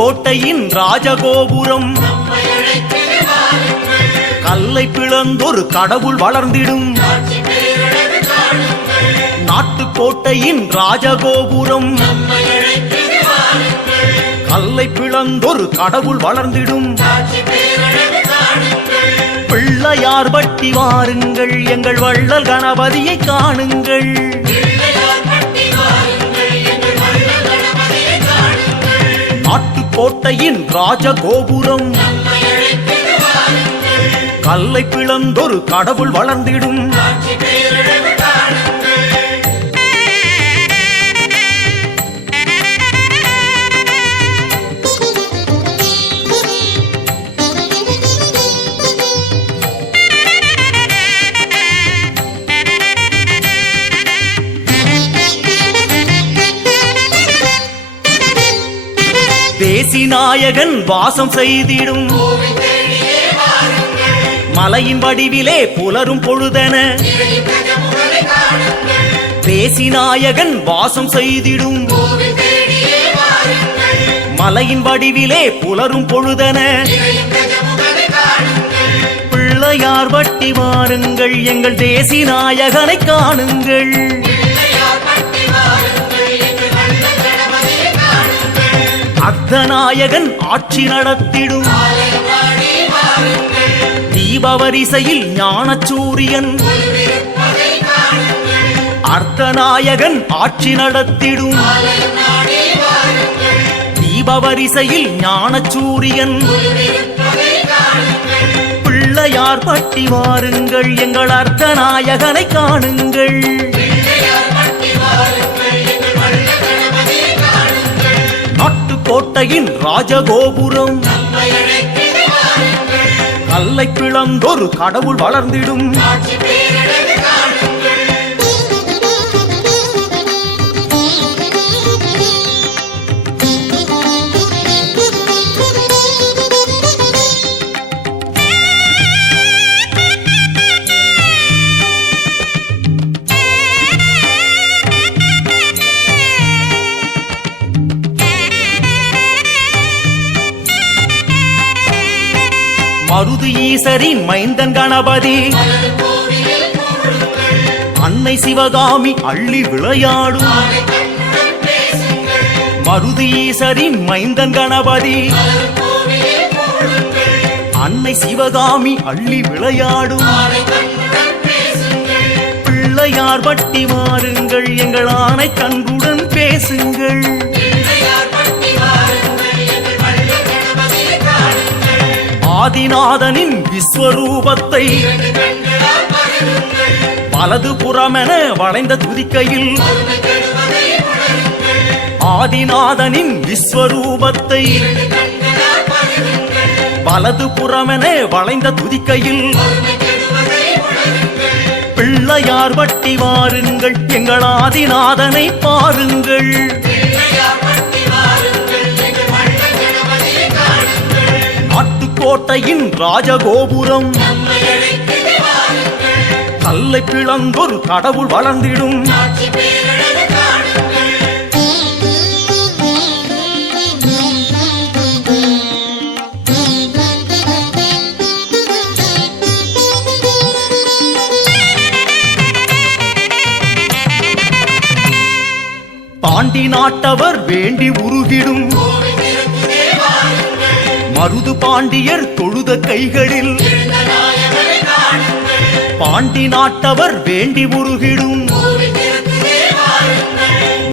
நாட்டுக்கோட்டையின் ராஜகோபுரம் கல்லை பிளந்தொரு கடவுள் வளர்ந்திடும். நாட்டுக்கோட்டையின் ராஜகோபுரம் கல்லை பிளந்தொரு கடவுள் வளர்ந்திடும். பிள்ளையார் பட்டி வாருங்கள், எங்கள் வள்ளல் கணபதியை காணுங்கள். நாட்டுக்கோட்டையின் ராஜகோபுரம் கல்லை பிளந்தொரு கடவுள் வளர்ந்திடும். தேசிநாயகன் வாசம் செய்திடும். மலையின் வடிவிலே புலரும் பொழுதென தேசிநாயகன் வாசம் செய்திடும். மலையின் வடிவிலே புலரும் பொழுதென பிள்ளையார் பட்டி வாருங்கள், எங்கள் தேசிநாயகனை காணுங்கள். அர்த்தநாயகன் ஆட்சி நடத்திடும். தீபவரிசையில் ஞானசூரியன் அர்த்தநாயகன் ஆட்சி நடத்திடும். தீபவரிசையில் ஞானசூரியன் பிள்ளையார் பட்டி வாருங்கள், எங்கள் அர்த்தநாயகனை காணுங்கள். நாட்டுக்கோட்டையின் ராஜகோபுரம் கல்லை பிளந்தொரு கடவுள் வளர்ந்திடும். மருது ஈசரின் மைந்தன் கணபதி அன்னை சிவகாமி அள்ளி விளையாடும். மருது ஈசரின் மைந்தன் கணபதி அன்னை சிவகாமி அள்ளி விளையாடும். பிள்ளையார் பட்டி வாருங்கள், எங்கள் ஆணை கண்புடன் பேசுங்கள். ஆதிநாதனின் விஸ்வரூபத்தை வலது புறமென வளைந்த துதிக்கையில் ஆதிநாதனின் விஸ்வரூபத்தை வலது புறமென வளைந்த துதிக்கையில் பிள்ளையார் பட்டி வாருங்கள், எங்கள் ஆதிநாதனை பாருங்கள். நாட்டுக்கோட்டையின் ராஜகோபுரம் கல்லை பிளந்தொரு கடவுள் வளர்ந்திடும். பாண்டி நாட்டவர் வேண்டி உருகிடும். மருது பாண்டியர் தொழுத கைகளில் பாண்டி நாட்டவர் வேண்டி உருகிடும்.